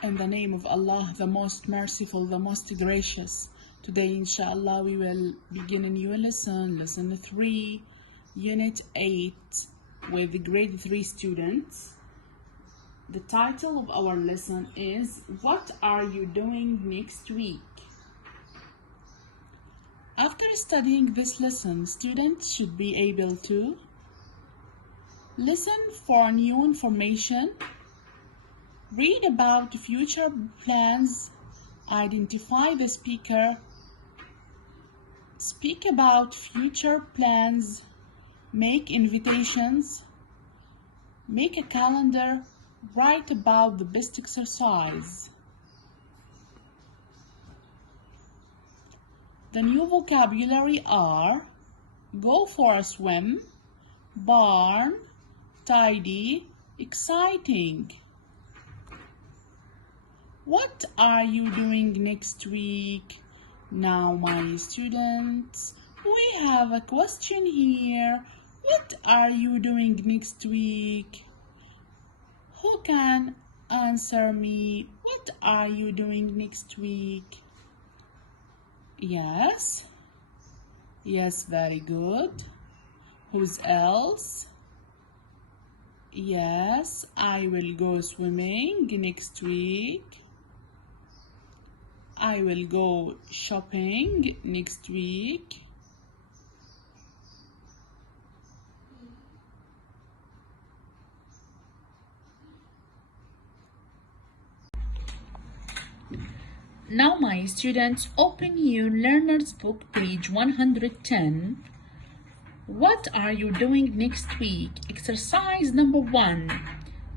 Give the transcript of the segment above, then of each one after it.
In the name of Allah, the most merciful, the most gracious. Today, inshallah, we will begin a new lesson, lesson 3, unit 8, with grade 3 students. The title of our lesson is, What are you doing next week? After studying this lesson, students should be able to listen for new information, read about future plans, identify the speaker, speak about future plans, make invitations, make a calendar, write about the best exercise. The new vocabulary are go for a swim, barn, tidy, exciting. What are you doing next week? Now, my students, we have a question here. What are you doing next week? Who can answer me? What are you doing next week? Yes. Yes, very good. Who's else? Yes, I will go swimming next week. I will go shopping next week. Now, my students, open your learner's book, page 110. What are you doing next week? Exercise number 1.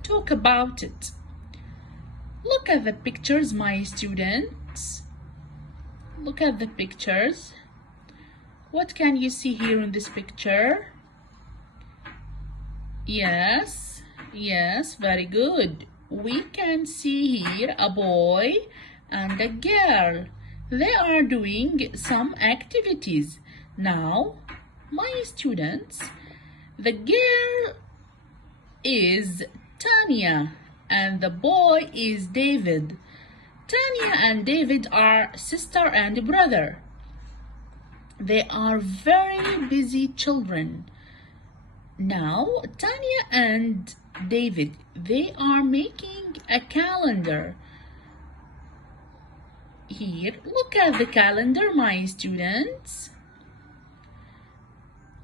Talk about it. Look at the pictures, my students. Look at the pictures. What can you see here in this picture? Yes, very good. We can see here a boy and a girl. They are doing some activities. Now, my students, the girl is Tanya and the boy is David. Tanya and David are sister and brother. They are very busy children. Now, Tanya and David, they are making a calendar. Here, look at the calendar, my students.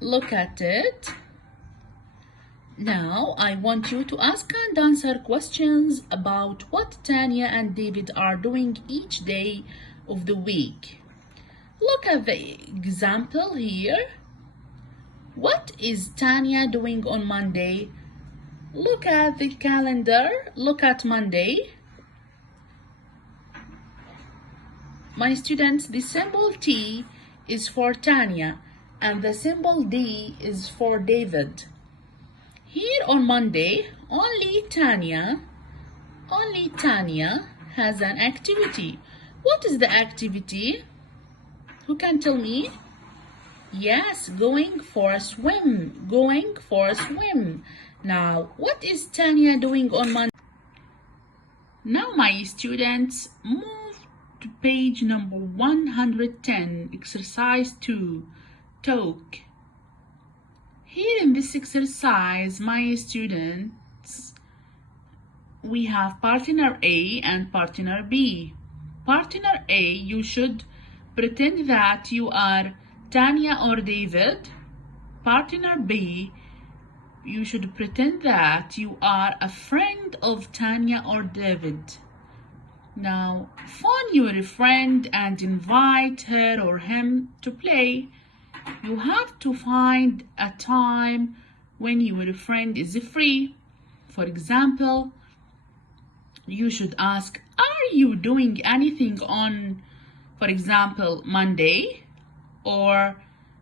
Look at it. Now, I want you to ask and answer questions about what Tanya and David are doing each day of the week. Look at the example here. What is Tanya doing on Monday? Look at the calendar. Look at Monday. My students, the symbol T is for Tanya and the symbol D is for David. Here on Monday, only Tanya has an activity. What is the activity? Who can tell me? Yes, going for a swim. Now, what is Tanya doing on Monday? Now, my students, move to page number 110, exercise 2, talk. Here in this exercise, my students, we have partner A and partner B. Partner A, you should pretend that you are Tanya or David. Partner B, you should pretend that you are a friend of Tanya or David. Now, phone your friend and invite her or him to play. You have to find a time when your friend is free. For example, you should ask, are you doing anything on, for example, Monday or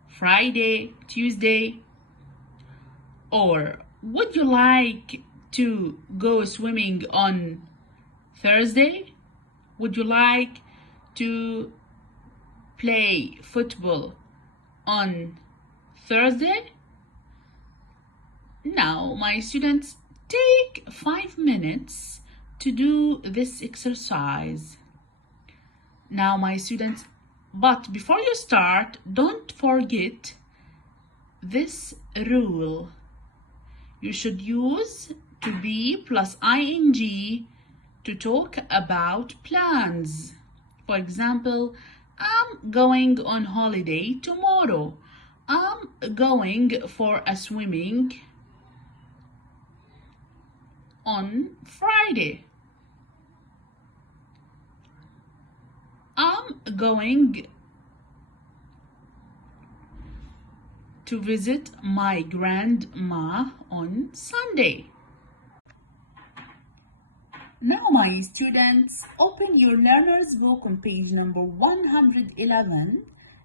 Friday, Tuesday? Or would you like to go swimming on Thursday? Would you like to play football on Thursday? Now, my students, take 5 minutes to to do this exercise. Now, my students, but before you start, don't forget this rule. You should use to be plus ing to talk about plans. For example, I'm going on holiday tomorrow. I'm going for a swimming on Friday. I'm going to visit my grandma on Sunday. Now, my students, open your learner's book on page number 111,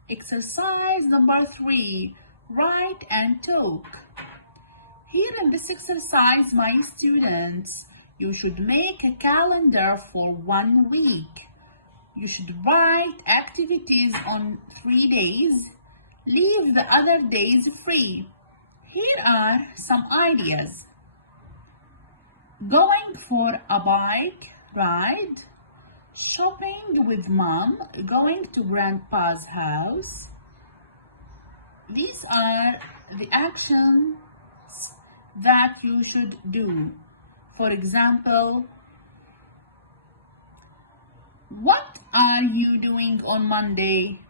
exercise number 3, write and talk. Here in this exercise, my students, you should make a calendar for 1 week. You should write activities on 3 days. Leave the other days free. Here are some ideas. Going for a bike ride, shopping with mom, going to grandpa's house. These are the actions that you should do. For example, what are you doing on Monday?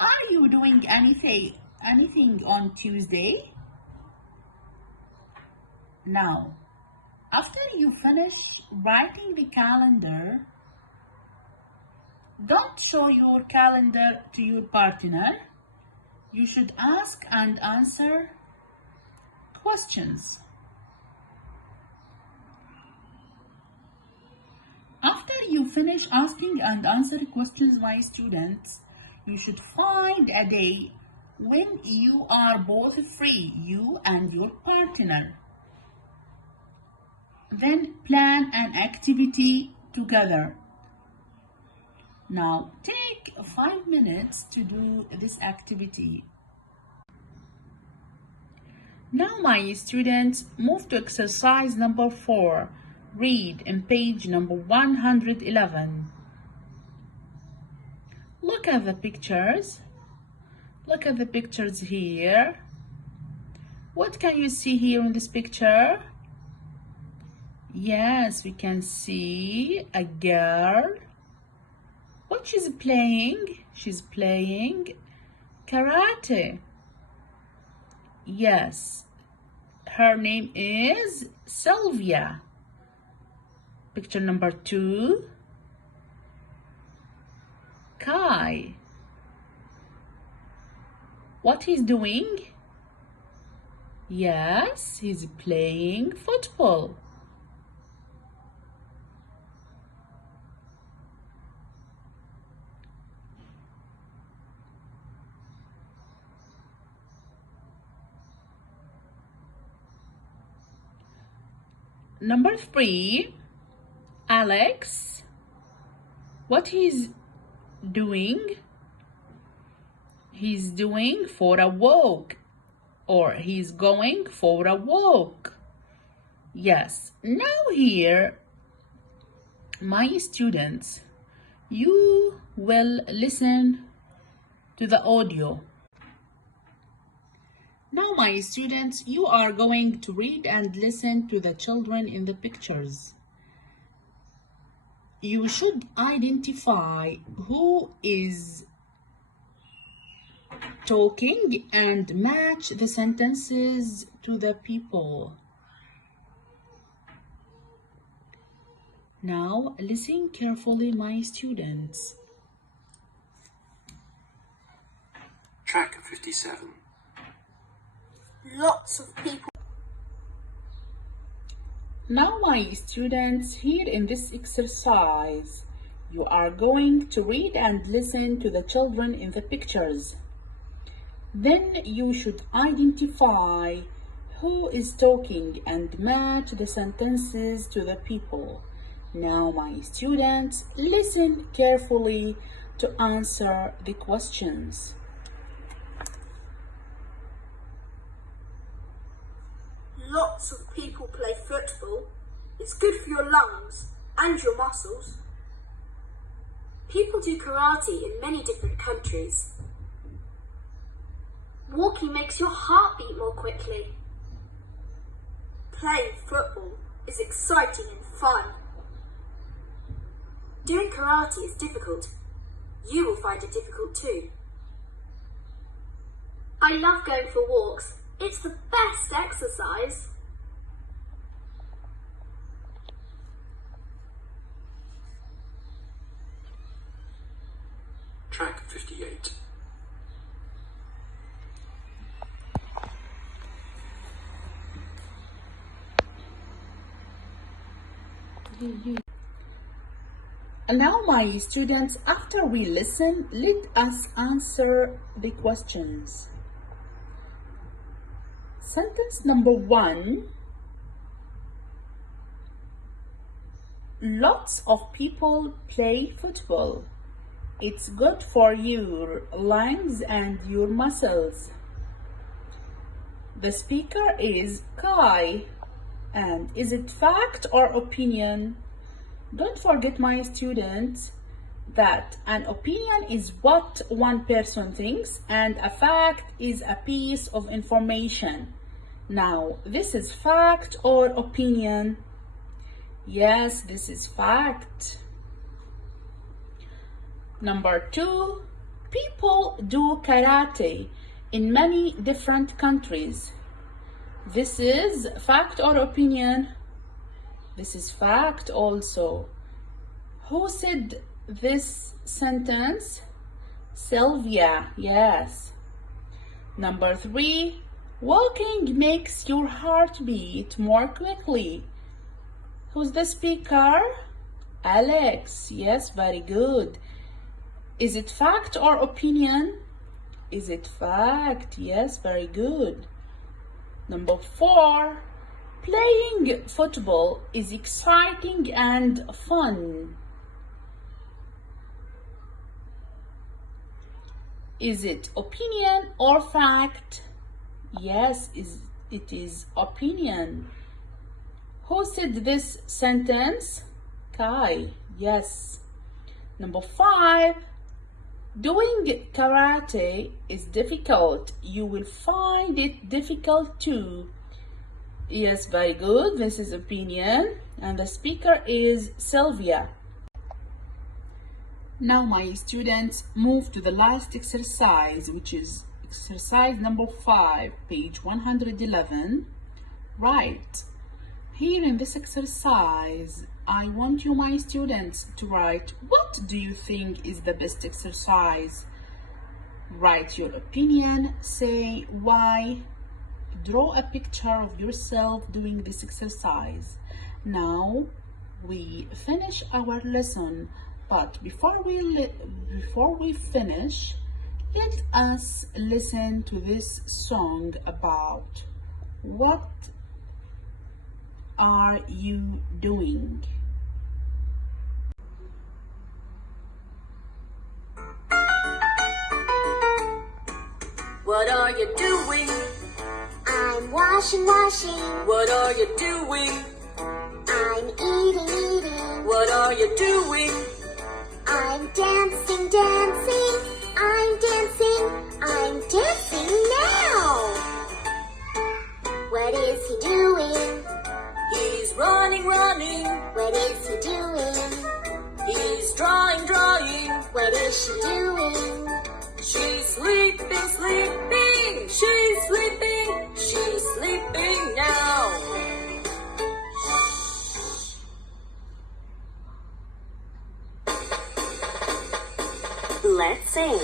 Are you doing anything on Tuesday? Now, after you finish writing the calendar, don't show your calendar to your partner. You should ask and answer questions. After you finish asking and answering questions, my students, you should find a day when you are both free, you and your partner. Then plan an activity together. Now take 5 minutes to do this activity. Now, my students, move to exercise number 4. Read in page number 111. Look at the pictures. Look at the pictures here. What can you see here in this picture? Yes, we can see a girl. What she's playing? She's playing karate. Yes, her name is Sylvia. Picture number 2. Kai. What he's doing? Yes, he's playing football. Number 3, Alex. What he's doing? He's doing for a walk, or he's going for a walk. Yes, now here, my students, you will listen to the audio. Now, my students, you are going to read and listen to the children in the pictures. You should identify who is talking and match the sentences to the people. Now, listen carefully, my students. Track 57. Lots of people. Now, my students, here in this exercise, you are going to read and listen to the children in the pictures. Then you should identify who is talking and match the sentences to the people. Now, my students, listen carefully to answer the questions. Lots of people play football. is good for your lungs and your muscles. People do karate in many different countries. Walking makes your heart beat more quickly. Playing football is exciting and fun. Doing karate is difficult. You will find it difficult too. I love going for walks. It's the best exercise. Track 58. Now, my students, after we listen, let us answer the questions. Sentence number 1. Lots of people play football. It's good for your lungs and your muscles. The speaker is Kai. And is it fact or opinion? Don't forget, my students, that an opinion is what one person thinks and a fact is a piece of information. Now, this is fact or opinion? Yes, this is fact. Number 2, people do karate in many different countries. This is fact or opinion? This is fact also. Who said this sentence? Sylvia, yes. Number 3, walking makes your heart beat more quickly. Who's the speaker? Alex, yes, very good. Is it fact or opinion? Is it fact? Yes, very good. Number 4, playing football is exciting and fun. Is it opinion or fact? Yes, it is opinion. Who said this sentence? Kai, yes. Number 5, doing karate is difficult. You will find it difficult too. Yes, very good. This is opinion. And the speaker is Sylvia. Now, my students, move to the last exercise, which is exercise number 5, page 111. Right. Here in this exercise, I want you, my students, to write, what do you think is the best exercise? Write your opinion, say why. Draw a picture of yourself doing this exercise. Now we finish our lesson, but before we finish, let us listen to this song about what are you doing? What are you doing? I'm washing. What are you doing? I'm eating. What are you doing? I'm dancing. I'm dancing now. What is he doing? He's running. What is he doing? He's drawing. What is she doing? She's sleeping. She's sleeping now. Let's sing.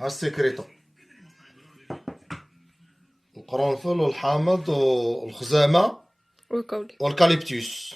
Al secreto. القرنفل والحامض والخزامة والكولي. والكاليبتوس.